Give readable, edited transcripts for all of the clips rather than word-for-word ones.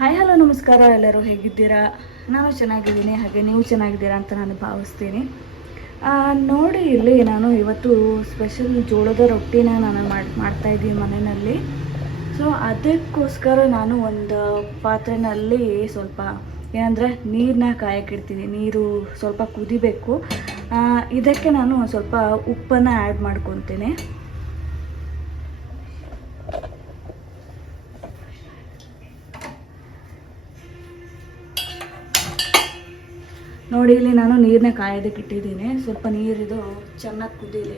Hi hello ನಮಸ್ಕಾರ. ಎಲ್ಲರೂ ಹೇಗಿದ್ದೀರಾ? ನಾನು ಚೆನ್ನಾಗಿದ್ದೀನಿ, ಹಾಗೆ ನೀವು ಚೆನ್ನಾಗಿದ್ದೀರಾ ಅಂತ ನಾನು ಭಾವಿಸ್ತೀನಿ. ನೋಡಿ, ಇಲ್ಲಿ ನಾನು ಇವತ್ತು ಸ್ಪೆಷಲ್ ಜೋಳದ ರೊಟ್ಟಿನ ನಾನು ಮಾಡ್ತಾಯಿದ್ದೀನಿ ಮನೆಯಲ್ಲಿ. ಸೊ ಅದಕ್ಕೋಸ್ಕರ ನಾನು ಒಂದು ಪಾತ್ರೆಯಲ್ಲಿ ಸ್ವಲ್ಪ ಏನಂದರೆ ನೀರನ್ನ ಕಾಯಕ್ಕಿಡ್ತೀನಿ. ನೀರು ಸ್ವಲ್ಪ ಕುದಿಬೇಕು. ಇದಕ್ಕೆ ನಾನು ಸ್ವಲ್ಪ ಉಪ್ಪನ್ನು ಆ್ಯಡ್ ಮಾಡ್ಕೊತೀನಿ. ನೋಡಿ, ಇಲ್ಲಿ ನಾನು ನೀರನ್ನ ಕಾಯೋದಕ್ಕೆ ಇಟ್ಟಿದ್ದೀನಿ. ಸ್ವಲ್ಪ ನೀರಿದು ಚೆನ್ನಾಗಿ ಕುದೀಲಿ.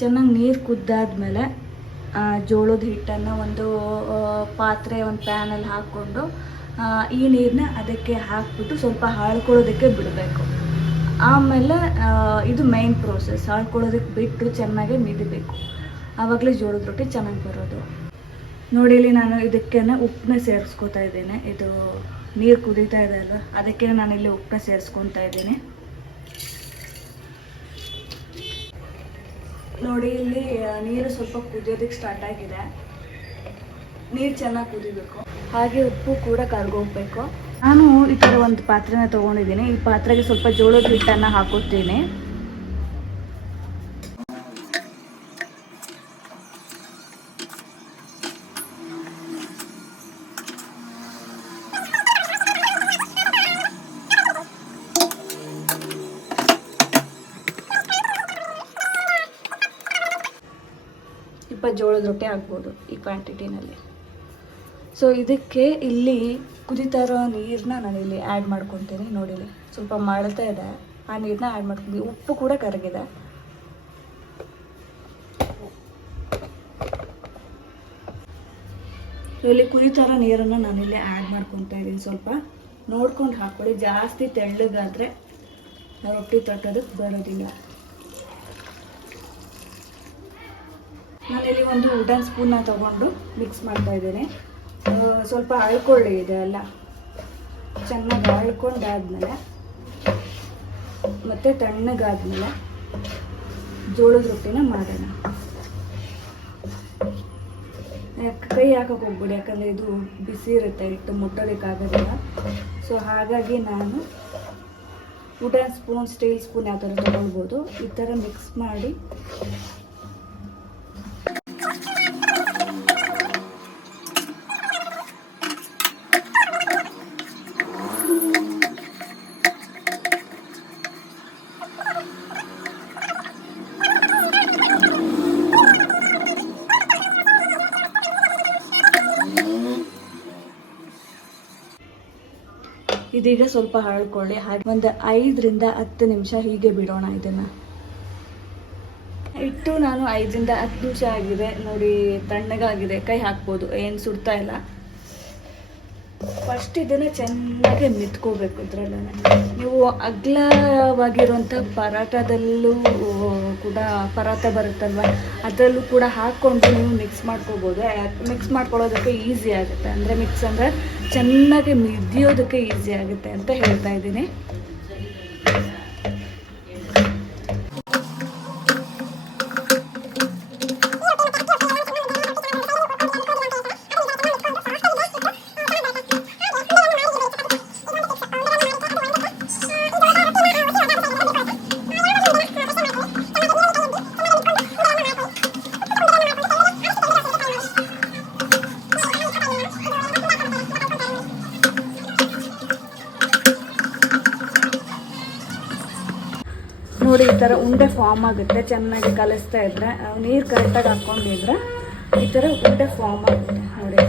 ಚೆನ್ನಾಗಿ ನೀರು ಕುದ್ದಾದ್ಮೇಲೆ ಜೋಳದ ಹಿಟ್ಟನ್ನು ಒಂದು ಪ್ಯಾನಲ್ಲಿ ಹಾಕ್ಕೊಂಡು ಈ ನೀರನ್ನ ಅದಕ್ಕೆ ಹಾಕ್ಬಿಟ್ಟು ಸ್ವಲ್ಪ ಹಾಳ್ಕೊಳ್ಳೋದಕ್ಕೆ ಬಿಡಬೇಕು. ಆಮೇಲೆ ಇದು ಮೈನ್ ಪ್ರೋಸೆಸ್. ಹಾಳ್ಕೊಳ್ಳೋದಕ್ಕೆ ಬಿಟ್ಟು ಚೆನ್ನಾಗಿ ಮಿದಿಬೇಕು. ಆವಾಗಲೇ ಜೋಳದ ರೊಟ್ಟಿ ಚೆನ್ನಾಗಿ ಬರೋದು. ನೋಡಿ, ಇಲ್ಲಿ ನಾನು ಇದಕ್ಕೆ ಉಪ್ಪನ್ನ ಸೇರಿಸ್ಕೊತಾ ಇದ್ದೇನೆ. ಇದು ನೀರು ಕುದೀತಾ ಇದೆ ಅಲ್ವ, ಅದಕ್ಕೆ ನಾನಿಲ್ಲಿ ಉಪ್ಪನ್ನ ಸೇರಿಸ್ಕೊತಾ ಇದ್ದೀನಿ. ನೋಡಿ, ಇಲ್ಲಿ ನೀರು ಸ್ವಲ್ಪ ಕುದಿಯೋದಕ್ಕೆ ಸ್ಟಾರ್ಟ್ ಆಗಿದೆ. ನೀರು ಚೆನ್ನಾಗಿ ಕುದಿಬೇಕು, ಹಾಗೆ ಉಪ್ಪು ಕೂಡ ಕರ್ಗೋಗ್ಬೇಕು. ನಾನು ಈ ಥರ ಒಂದು ಪಾತ್ರೆನ ತೊಗೊಂಡಿದ್ದೀನಿ. ಈ ಪಾತ್ರೆಗೆ ಸ್ವಲ್ಪ ಜೋಳದ ಹಿಟ್ಟನ್ನು ಹಾಕೋತೀನಿ. ಜೋಳದ ರೊಟ್ಟಿ ಆಗ್ಬೋದು ಈ ಕ್ವಾಂಟಿಟಿನಲ್ಲಿ. ಸೊ ಇದಕ್ಕೆ ಇಲ್ಲಿ ಕುದೀತಾ ಇರೋ ನೀರನ್ನ ನಾನಿಲ್ಲಿ ಆ್ಯಡ್ ಮಾಡ್ಕೊತೀನಿ. ನೋಡಿಲಿ ಸ್ವಲ್ಪ ಮಳ್ತಾ ಇದೆ, ಆ ನೀರನ್ನ ಆ್ಯಡ್ ಮಾಡ್ಕೊತೀವಿ. ಉಪ್ಪು ಕೂಡ ಕರಗಿದೆ. ಇಲ್ಲಿ ಕುದೀತಾ ಇರೋ ನೀರನ್ನು ನಾನಿಲ್ಲಿ ಆ್ಯಡ್ ಮಾಡ್ಕೊತಾ ಇದ್ದೀನಿ. ಸ್ವಲ್ಪ ನೋಡ್ಕೊಂಡು ಹಾಕ್ಕೊಳ್ಳಿ. ಜಾಸ್ತಿ ತೆಳ್ಳಗಾದರೆ ರೊಟ್ಟಿ ತಟ್ಟೋದಕ್ಕೆ ಬರೋದಿಲ್ಲ. ನಾನಿಲ್ಲಿ ಒಂದು ವುಡನ್ ಸ್ಪೂನ್ನ ತೊಗೊಂಡು ಮಿಕ್ಸ್ ಮಾಡ್ತಾ ಇದ್ದೀನಿ. ಸ್ವಲ್ಪ ಅಳ್ಕೊಳ್ಳಿ ಇದೆ ಎಲ್ಲ ಚೆನ್ನಾಗಿ ಅಳ್ಕೊಂಡಾದ್ಮೇಲೆ ಮತ್ತು ತಣ್ಣಗಾದ್ಮೇಲೆ ಜೋಳದ ರೊಟ್ಟಿನ ಮಾಡೋಣ. ಕೈ ಹಾಕೋಕೆ ಹೋಗ್ಬಿಡಿ, ಯಾಕಂದರೆ ಇದು ಬಿಸಿ ಇರುತ್ತೆ, ಹಿಟ್ಟು ಮುಟ್ಟೋದಕ್ಕಾಗೋದಿಲ್ಲ. ಸೊ ಹಾಗಾಗಿ ನಾನು ವುಡನ್ ಸ್ಪೂನ್, ಸ್ಟೀಲ್ ಸ್ಪೂನ್ ಯಾವ ಥರ ತೊಗೊಳ್ಬೋದು. ಈ ಥರ ಮಿಕ್ಸ್ ಮಾಡಿ ಇದೀಗ ಸ್ವಲ್ಪ ಹಾಳ್ಕೊಳ್ಳಿ. ಹಾಗೆ ಒಂದು 5 ರಿಂದ 10 ನಿಮಿಷ ಹೀಗೆ ಬಿಡೋಣ. ಇದನ್ನು ಇಟ್ಟು ನಾನು 5 ರಿಂದ 10 ನಿಮಿಷ ಆಗಿದೆ. ನೋಡಿ, ತಣ್ಣಗಾಗಿದೆ. ಕೈ ಹಾಕ್ಬೋದು, ಏನು ಸುಡ್ತಾ ಇಲ್ಲ. ಫಸ್ಟ್ ಇದನ್ನು ಚೆನ್ನಾಗಿ ಮಿತ್ಕೋಬೇಕು. ಇದರಲ್ಲೇ ನೀವು ಅಗಲವಾಗಿರುವಂಥ ಪರಾಟದಲ್ಲೂ ಕೂಡ ಪರಾಟ ಬರುತ್ತಲ್ವ, ಅದರಲ್ಲೂ ಕೂಡ ಹಾಕ್ಕೊಂಡು ನೀವು ಮಿಕ್ಸ್ ಮಾಡ್ಕೋಬೋದು. ಮಿಕ್ಸ್ ಮಾಡ್ಕೊಳ್ಳೋದಕ್ಕೆ ಈಸಿ ಆಗುತ್ತೆ. ಅಂದರೆ ಮಿಕ್ಸ್ ಅಂದರೆ ಚೆನ್ನಾಗಿ ಮಿದಿಯೋದಕ್ಕೆ ಈಸಿ ಆಗುತ್ತೆ ಅಂತ ಹೇಳ್ತಾ ಇದ್ದೀನಿ. ನೋಡಿ, ಈ ಥರ ಉಂಡೆ ಫಾರ್ಮ್ ಆಗುತ್ತೆ. ಚೆನ್ನಾಗಿ ಕಲಿಸ್ತಾ ಇದ್ರೆ, ನೀರು ಕರೆಕ್ಟಾಗಿ ಹಾಕ್ಕೊಂಡಿದ್ರೆ ಈ ಥರ ಉಂಡೆ ಫಾರ್ಮ್ ಆಗುತ್ತೆ. ನೋಡಿ,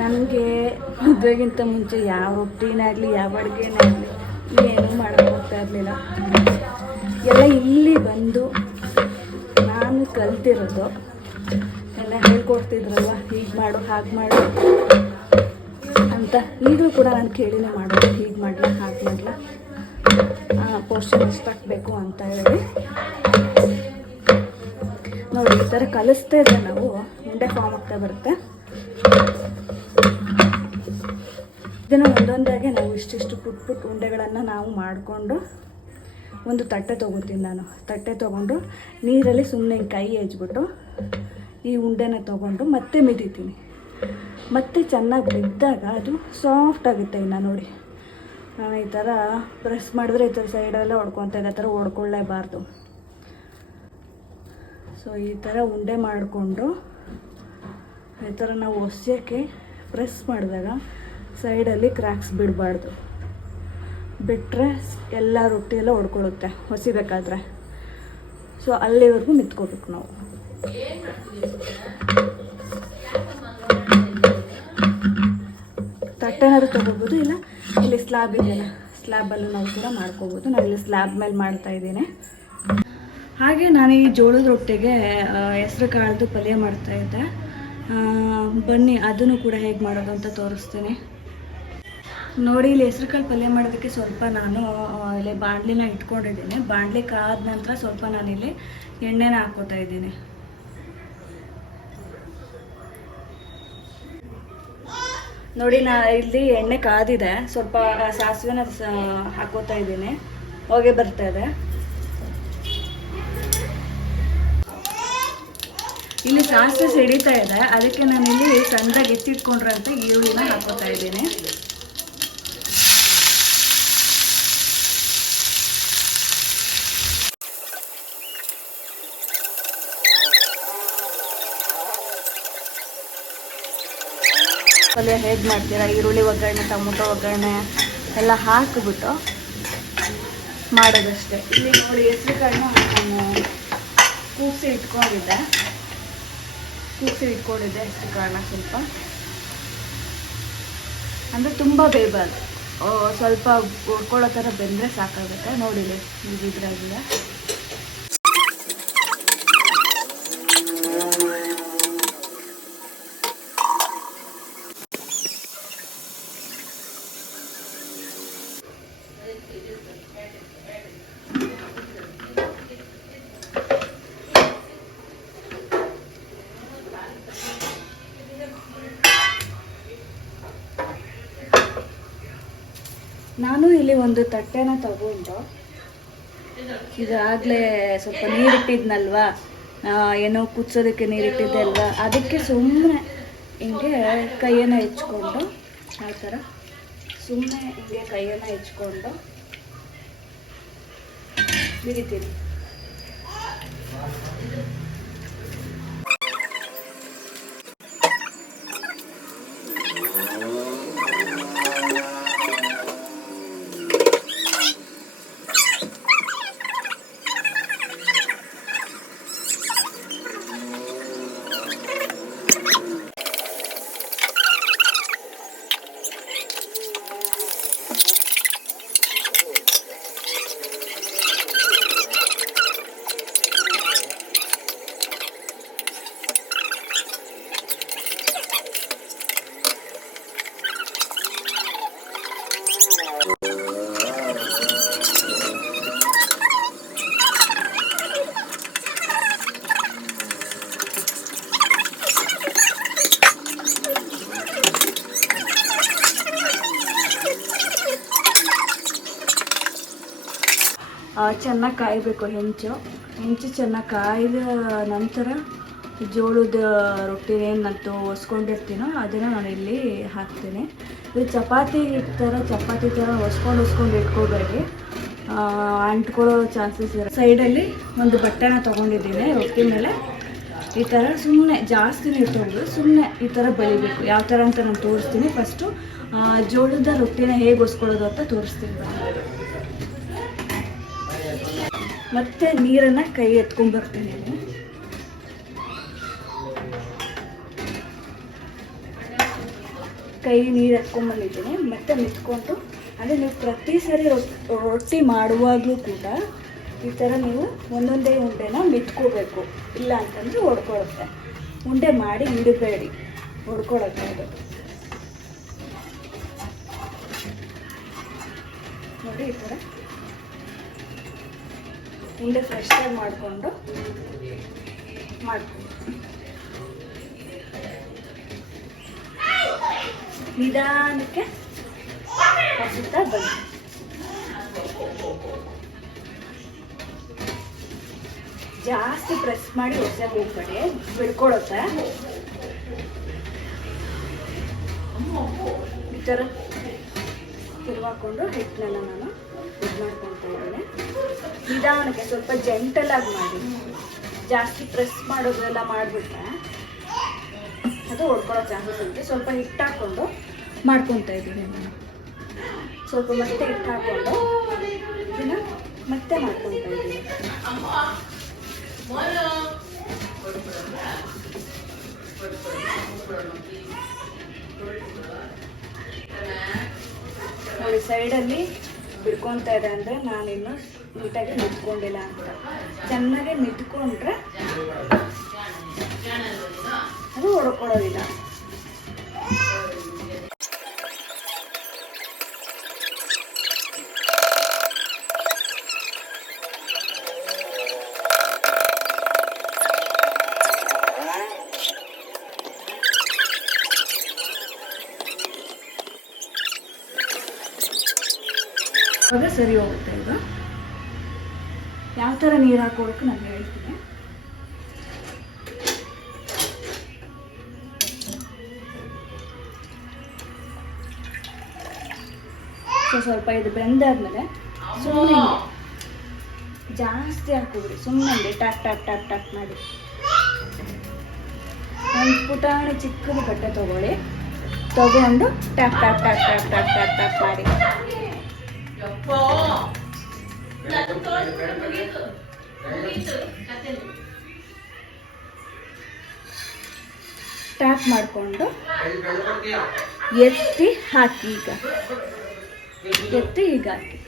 ನನಗೆ ಮದುವೆಗಿಂತ ಮುಂಚೆ ಯಾವ ರೊಟ್ಟಿನೇ ಆಗಲಿ, ಯಾವ ಅಡುಗೆನೇ ಆಗಲಿ ಏನೂ ಮಾಡೋಕ್ಕೆ ಹೋಗ್ತಾ ಇರಲಿಲ್ಲ. ಎಲ್ಲ ಇಲ್ಲಿ ಬಂದು ನಾನು ಕಲ್ತಿರೋದು. ಎಲ್ಲ ಹೇಳ್ಕೊಡ್ತಿದ್ರಲ್ವ, ಹೀಗೆ ಮಾಡು, ಹಾಗೆ ಮಾಡು ಅಂತ. ಈಗಲೂ ಕೂಡ ನಾನು ಕೇಳಿನೇ ಮಾಡೋದು, ಹೀಗೆ ಮಾಡಲ, ಹಾಗೆ ಮಾಡಲ, ಪೋರ್ಷನ್ ಎಷ್ಟು ಹಾಕಬೇಕು ಅಂತ ಹೇಳಿ. ನೋಡಿ, ಈ ಥರ ಕಲಿಸ್ತಾ ಇದ್ದರೆ ನಾವು ಉಂಡೆ ಫಾರ್ಮ್ ಆಗ್ತಾ ಬರುತ್ತೆ. ಇದನ್ನು ಒಂದೊಂದಾಗೆ ನಾವು ಇಷ್ಟಿಷ್ಟು ಪುಟ್ ಉಂಡೆಗಳನ್ನು ನಾವು ಮಾಡಿಕೊಂಡು ಒಂದು ತಟ್ಟೆ ತೊಗೋತೀನಿ. ನಾನು ತಟ್ಟೆ ತೊಗೊಂಡು ನೀರಲ್ಲಿ ಸುಮ್ಮನೆ ಕೈ ಹೆಜ್ಬಿಟ್ಟು ಈ ಉಂಡೆನ ತೊಗೊಂಡು ಮತ್ತೆ ಮಿದಿತೀನಿ. ಮತ್ತೆ ಚೆನ್ನಾಗಿ ಬಿದ್ದಾಗ ಅದು ಸಾಫ್ಟ್ ಆಗುತ್ತೆ. ಇನ್ನು ನೋಡಿ, ನಾನು ಈ ಥರ ಪ್ರೆಸ್ ಮಾಡಿದ್ರೆ ಈ ಥರ ಸೈಡೆಲ್ಲ ಹೊಡ್ಕೊತಾ ಇದೆ, ಆ ಥರ ಹೊಡ್ಕೊಳ್ಳೇಬಾರ್ದು. ಸೊ ಈ ಥರ ಉಂಡೆ ಮಾಡಿಕೊಂಡು ಈ ಥರ ನಾವು ಒಸೆಯೋಕ್ಕೆ ಪ್ರೆಸ್ ಮಾಡಿದಾಗ ಸೈಡಲ್ಲಿ ಕ್ರ್ಯಾಕ್ಸ್ ಬಿಡಬಾರ್ದು. ಬಿಟ್ಟರೆ ಎಲ್ಲ ರೊಟ್ಟಿ ಎಲ್ಲ ಹೊಡ್ಕೊಳ್ಳುತ್ತೆ ಹೊಸಿಬೇಕಾದ್ರೆ. ಸೊ ಅಲ್ಲಿವರೆಗೂ ಮಿತ್ಕೋಬೇಕು ನಾವು. ತಟ್ಟೆನಾದ್ರು ತೊಗೋಬೋದು, ಇಲ್ಲ ಇಲ್ಲಿ ಸ್ಲ್ಯಾಬ್ ಇದೆಯಲ್ಲ ಸ್ಲ್ಯಾಬಲ್ಲೂ ನಾವು ಕೂಡ ಮಾಡ್ಕೋಬೋದು. ನಾನು ಇಲ್ಲಿ ಸ್ಲ್ಯಾಬ್ ಮೇಲೆ ಮಾಡ್ತಾಯಿದ್ದೀನಿ. ಹಾಗೆ ನಾನು ಈ ಜೋಳದ ರೊಟ್ಟಿಗೆ ಹೆಸ್ರು ಕಾಳ್ದು ಪಲ್ಯ ಮಾಡ್ತಾಯಿದ್ದೆ. ಬನ್ನಿ ಅದನ್ನು ಕೂಡ ಹೇಗೆ ಮಾಡೋದು ಅಂತ ತೋರಿಸ್ತೀನಿ. ನೋಡಿ, ಇಲ್ಲಿ ಹೆಸ್ರು ಕಾಳು ಪಲ್ಯ ಮಾಡೋದಕ್ಕೆ ಸ್ವಲ್ಪ ನಾನು ಇಲ್ಲಿ ಬಾಣಲಿನ ಇಟ್ಕೊಂಡಿದ್ದೀನಿ. ಬಾಣಲಿ ಕಾದ ನಂತರ ಸ್ವಲ್ಪ ನಾನಿಲ್ಲಿ ಎಣ್ಣೆನ ಹಾಕ್ಕೋತಾ ಇದ್ದೀನಿ. ನೋಡಿ, ಇಲ್ಲಿ ಎಣ್ಣೆ ಕಾದಿದೆ. ಸ್ವಲ್ಪ ಸಾಸಿವೆನ ಹಾಕೋತಾ ಇದ್ದೀನಿ. ಹೊಗೆ ಬರ್ತಾ ಇದೆ. ಇಲ್ಲಿ ಸಾಸಿವೆ ಸಿಡಿತಾ ಇದೆ, ಅದಕ್ಕೆ ನಾನಿಲ್ಲಿ ಸಣ್ಣದಾಗಿ ಎತ್ತಿಟ್ಕೊಂಡ್ರಂತ ಈರುಳ್ಳಿನ ಹಾಕೋತಾ ಇದ್ದೀನಿ. ಪಲ್ಯ ಹೇಗೆ ಮಾಡ್ತೀರಾ, ಈರುಳ್ಳಿ ಒಗ್ಗರಣೆ, ಟೊಮೊಟೊ ಒಗ್ಗರಣೆ ಎಲ್ಲ ಹಾಕಿಬಿಟ್ಟು ಮಾಡೋದಷ್ಟೇ. ಇಲ್ಲಿ ನೋಡಿ, ಹೆಸರು ಕಾಳನ್ನ ನಾನು ಕೂಗಿಸಿ ಇಟ್ಕೊಂಡಿದ್ದೆ ಹೆಸರು ಕಾಳನ್ನ. ಸ್ವಲ್ಪ ಅಂದರೆ ತುಂಬ ಬೇಯಬಾರ್ದು, ಸ್ವಲ್ಪ ಹುರ್ಕೊಳ್ಳೋ ಥರ ಬೆಂದರೆ ಸಾಕಾಗುತ್ತೆ. ನೋಡಿಲಿ ಇದ್ರಾಗಿಲ್ಲ. ನಾನು ಇಲ್ಲಿ ಒಂದು ತಟ್ಟೆನ ತಗೊಂಡು ಇದಾಗಲೇ ಸ್ವಲ್ಪ ನೀರಿಟ್ಟಿದ್ನಲ್ವಾ, ಏನೋ ಕುದಿಸೋದಕ್ಕೆ ನೀರಿಟ್ಟಿದ್ದೆ ಅಲ್ವಾ, ಅದಕ್ಕೆ ಸುಮ್ಮನೆ ಹಿಂಗೆ ಕೈಯನ್ನು ಹೆಚ್ಕೊಂಡು ಆ ಥರ ಸುಮ್ಮನೆ ಹಿಂಗೆ ಕೈಯನ್ನು ಹೆಚ್ಕೊಂಡು ಬಿರಿತೀನಿ. ಚೆನ್ನಾಗಿ ಕಾಯಬೇಕು. ಹೆಂಚು ಚೆನ್ನಾಗಿ ಕಾಯ್ದ ನಂತರ ಜೋಳದ ರೊಟ್ಟಿ ಏನು ನಾನು ಹೊಸ್ಕೊಂಡಿರ್ತೀನೋ ಅದನ್ನು ನಾನು ಇಲ್ಲಿ ಹಾಕ್ತೀನಿ. ಇದು ಚಪಾತಿ ಥರ ಹೊಸ್ಕೊಂಡು ಇಟ್ಕೋಬೇಡಿ, ಅಂಟ್ಕೊಳ್ಳೋ ಚಾನ್ಸಸ್ ಇರೋ. ಸೈಡಲ್ಲಿ ಒಂದು ಬಟ್ಟೆನ ತೊಗೊಂಡಿದ್ದೀನಿ. ರೊಟ್ಟಿ ಮೇಲೆ ಈ ಥರ ಸುಮ್ಮನೆ ಜಾಸ್ತಿ ನೀರು ತೊಗೊಂಡು ಸುಮ್ಮನೆ ಈ ಥರ ಬಲಿಬೇಕು. ಯಾವ ಥರ ಅಂತ ನಾನು ತೋರಿಸ್ತೀನಿ. ಫಸ್ಟು ಜೋಳದ ರೊಟ್ಟಿನ ಹೇಗೆ ಹೊಸ್ಕೊಳ್ಳೋದು ಅಂತ ತೋರಿಸ್ತೀನಿ. ಮತ್ತೆ ನೀರನ್ನು ಕೈ ಎತ್ಕೊಂಡ್ಬರ್ತೀನಿ. ಕೈ ನೀರು ಎತ್ಕೊಂಡ್ಬಂದಿದ್ದೀನಿ. ಮತ್ತೆ ಮಿತ್ಕೊಂಡು ಅಂದರೆ ನೀವು ಪ್ರತಿ ಸರಿ ರೊಟ್ಟಿ ಮಾಡುವಾಗಲೂ ಕೂಡ ಈ ಥರ ನೀವು ಒಂದೊಂದೇ ಉಂಡೆನ ಮಿತ್ಕೋಬೇಕು. ಇಲ್ಲ ಅಂತಂದರೆ ಹೊಡ್ಕೊಳ್ಳುತ್ತೆ. ಉಂಡೆ ಮಾಡಿ ಇಡಬೇಡಿ, ಹೊಡ್ಕೊಳ್ಳುತ್ತೆ ಅದು. ನೋಡಿ, ಈ ಥರ ಉಂಡೆ ಫ್ರೆಶ್ಶಾಗಿ ಮಾಡಿಕೊಂಡು ನಿಧಾನಕ್ಕೆ ಹಸುತ್ತಾ ಬನ್ನಿ. ಜಾಸ್ತಿ ಪ್ರೆಸ್ ಮಾಡಿ ಒಡ್ಸಕ್ಕೆ ಹೋಗ್ಬೇಡಿ, ಬಿಡ್ಕೊಳುತ್ತೆ. ಈ ಥರ ತಿರುವಾಕೊಂಡು ಹಿಟ್ಟನ್ನೆಲ್ಲ ನಾನು ಇದು ಮಾಡ್ಕೊತಾ ಇದ್ದೀನಿ. ನಿಧಾನಕ್ಕೆ ಸ್ವಲ್ಪ ಜೆಂಟಲಾಗಿ ಮಾಡಿ, ಜಾಸ್ತಿ ಪ್ರೆಸ್ ಮಾಡೋದೆಲ್ಲ ಮಾಡಿಬಿಟ್ರೆ ಅದು ಹೊಡ್ಕೊಳ್ಳೋ ಚಾನ್ಸಸ್ ಇರುತ್ತೆ. ಸ್ವಲ್ಪ ಹಿಟ್ಟು ಹಾಕ್ಕೊಂಡು ಮಾಡ್ಕೊತಾ ಇದ್ದೀನಿ ನಾನು. ಸ್ವಲ್ಪ ಮತ್ತೆ ಹಿಟ್ಟು ಹಾಕ್ಕೊಂಡು ಇದನ್ನು ಮತ್ತೆ ಮಾಡ್ಕೊತಾ ಇದ್ದೀನಿ. ನೋಡಿ ಸೈಡಲ್ಲಿ ಬಿಡ್ಕೊತಾ ಇದೆ ಅಂದರೆ ನಾನಿನ್ನು ನೀಟಾಗಿ ನಿಂತ್ಕೊಂಡಿಲ್ಲ ಅಂತ. ಚೆನ್ನಾಗಿ ನಿಂತ್ಕೊಂಡ್ರೆ ಅದು ಹೊಡ್ಕೊಳ್ಳೋದಿಲ್ಲ. ಆಗ ಸರಿ ಹೋಗುತ್ತೆ. ಈಗ ಯಾವ ಥರ ನೀರು ಹಾಕೋಬೇಕು ನಾನು ಹೇಳ್ತೀನಿ. ಸ್ವಲ್ಪ ಇದು ಬೆಂದಾದ್ಮೇಲೆ ಸುಮ್ಮನೆ ಜಾಸ್ತಿ ಹಾಕೋಬಿಡಿ, ಸುಮ್ಮನೆ ಟ್ಯಾಪ್ ಟ್ಯಾಪ್ ಟ್ಯಾಪ್ ಟ್ಯಾಪ್ ಮಾಡಿ. ಒಂದು ಪುಟಾಣಿ ಚಿಕ್ಕದು ಬಟ್ಟೆ ತಗೊಂಡು tap tap tap tap tap tap tap ಮಾಡಿ. ಟ್ಯಾಪ್ ಮಾಡಿಕೊಂಡು ಎತ್ತಿ ಹಾಕಿ. ಈಗ ಹಾಕಿ.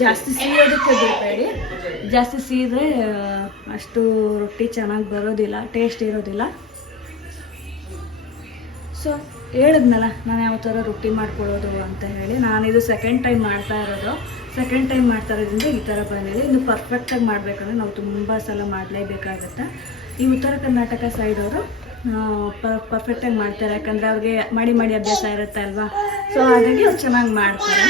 ಜಾಸ್ತಿ ಸೀಯೋದಕ್ಕೆ ಬಿಡಬೇಡಿ. ಜಾಸ್ತಿ ಸೀದ್ರೆ ಅಷ್ಟು ರೊಟ್ಟಿ ಚೆನ್ನಾಗಿ ಬರೋದಿಲ್ಲ, ಟೇಸ್ಟ್ ಇರೋದಿಲ್ಲ. ಸೊ ಹೇಳಿದ್ನಲ್ಲ ನಾನು ಯಾವ ಥರ ರೊಟ್ಟಿ ಮಾಡ್ಕೊಳ್ಳೋದು ಅಂತ ಹೇಳಿ. ನಾನಿದು ಸೆಕೆಂಡ್ ಟೈಮ್ ಮಾಡ್ತಾ ಇರೋದ್ರಿಂದ ಈ ಥರ ಬಂದಿದೆ. ಇನ್ನು ಪರ್ಫೆಕ್ಟಾಗಿ ಮಾಡಬೇಕಂದ್ರೆ ನಾವು ತುಂಬ ಸಲ ಮಾಡಲೇಬೇಕಾಗತ್ತೆ. ಈ ಉತ್ತರ ಕರ್ನಾಟಕ ಸೈಡವರು ಪರ್ಫೆಕ್ಟಾಗಿ ಮಾಡ್ತಾರೆ, ಯಾಕಂದರೆ ಅವ್ರಿಗೆ ಮಾಡಿ ಅಭ್ಯಾಸ ಇರುತ್ತೆ ಅಲ್ವಾ. ಸೊ ಹಾಗಾಗಿ ಅವ್ರು ಚೆನ್ನಾಗಿ ಮಾಡ್ತಾರೆ.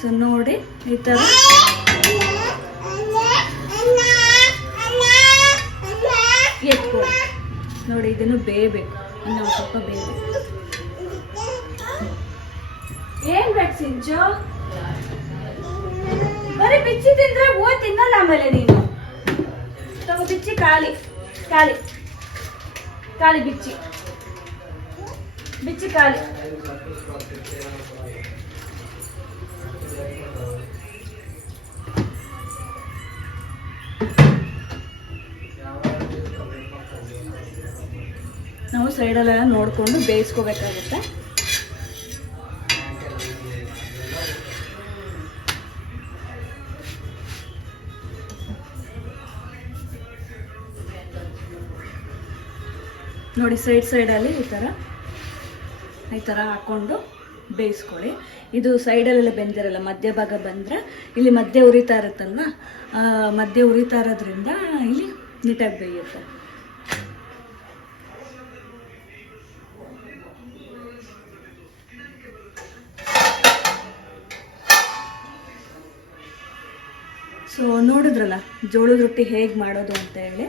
ಸೊ ನೋಡಿ ಈ ಥರ ಎತ್ಕೊಳ್ಳಿ. ನೋಡಿ ಇದನ್ನು ಬೇಯಬೇಕು, ಇನ್ನೊಂದು ಸ್ವಲ್ಪ ಬೇಯಬೇಕು. ಏನ್ ಬೇಕು ಸಿಂಚು? ಬರೀ ಬಿಚ್ಚಿ ತಿಂದ್ರೆ ತಿನ್ನಲ್ಲ. ಆಮೇಲೆ ನೀನು ತಗೋ ಬಿಚ್ಚಿ, ಖಾಲಿ ಬಿಚ್ಚಿ ಖಾಲಿ. ನಾವು ಸೈಡಲ್ಲೆಲ್ಲ ನೋಡಿಕೊಂಡು ಬೇಯಿಸ್ಕೋಬೇಕಾಗುತ್ತೆ. ನೋಡಿ ಸೈಡಲ್ಲಿ ಈ ಥರ ಹಾಕ್ಕೊಂಡು ಬೇಯಿಸ್ಕೊಳ್ಳಿ. ಇದು ಸೈಡಲ್ಲೆಲ್ಲ ಬೆಂದಿರಲ್ಲ, ಮಧ್ಯಭಾಗ ಬಂದರೆ ಇಲ್ಲಿ ಮಧ್ಯೆ ಉರಿತಾ ಇರುತ್ತಲ್ಲ, ಮಧ್ಯೆ ಉರಿತಾ ಇರೋದ್ರಿಂದ ಇಲ್ಲಿ ನೀಟಾಗಿ ಬೇಯುತ್ತೆ. ಸೊ ನೋಡಿದ್ರಲ್ಲ ಜೋಳದ ರೊಟ್ಟಿ ಹೇಗೆ ಮಾಡೋದು ಅಂತ ಹೇಳಿ.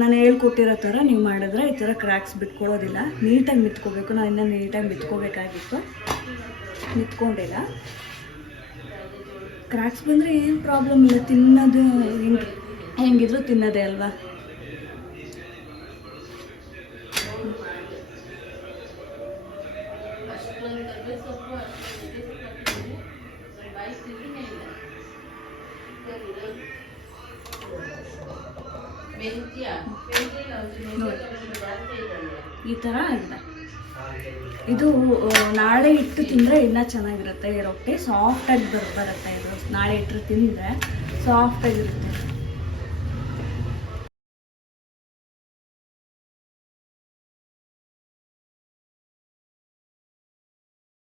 ನಾನು ಹೇಳ್ಕೊಟ್ಟಿರೋ ಥರ ನೀವು ಮಾಡಿದ್ರೆ ಈ ಥರ ಕ್ರ್ಯಾಕ್ಸ್ ಬಿಟ್ಕೊಳ್ಳೋದಿಲ್ಲ. ನೀಟಾಗಿ ಮಿತ್ಕೋಬೇಕು. ನಾನು ಇನ್ನೂ ನೀಟಾಗಿ ಮಿತ್ಕೋಬೇಕಾಗಿತ್ತು, ಮಿತ್ಕೊಂಡಿಲ್ಲ. ಕ್ರ್ಯಾಕ್ಸ್ ಬಂದರೆ ಏನು ಪ್ರಾಬ್ಲಮ್ ಇಲ್ಲ, ತಿನ್ನೋದು ಹೆಂಗಿದ್ರು ತಿನ್ನೋದೇ ಅಲ್ವಾ. ಈ ಥರ ಆಗಿದೆ. ಇದು ನಾಳೆ ಇಟ್ಟು ತಿಂದರೆ ಇನ್ನೂ ಚೆನ್ನಾಗಿರುತ್ತೆ. ಈ ರೊಟ್ಟಿ ಸಾಫ್ಟಾಗಿ ಬರುತ್ತೆ. ಇದು ನಾಳೆ ಇಟ್ಟರೆ ತಿಂದರೆ ಸಾಫ್ಟಾಗಿರುತ್ತೆ.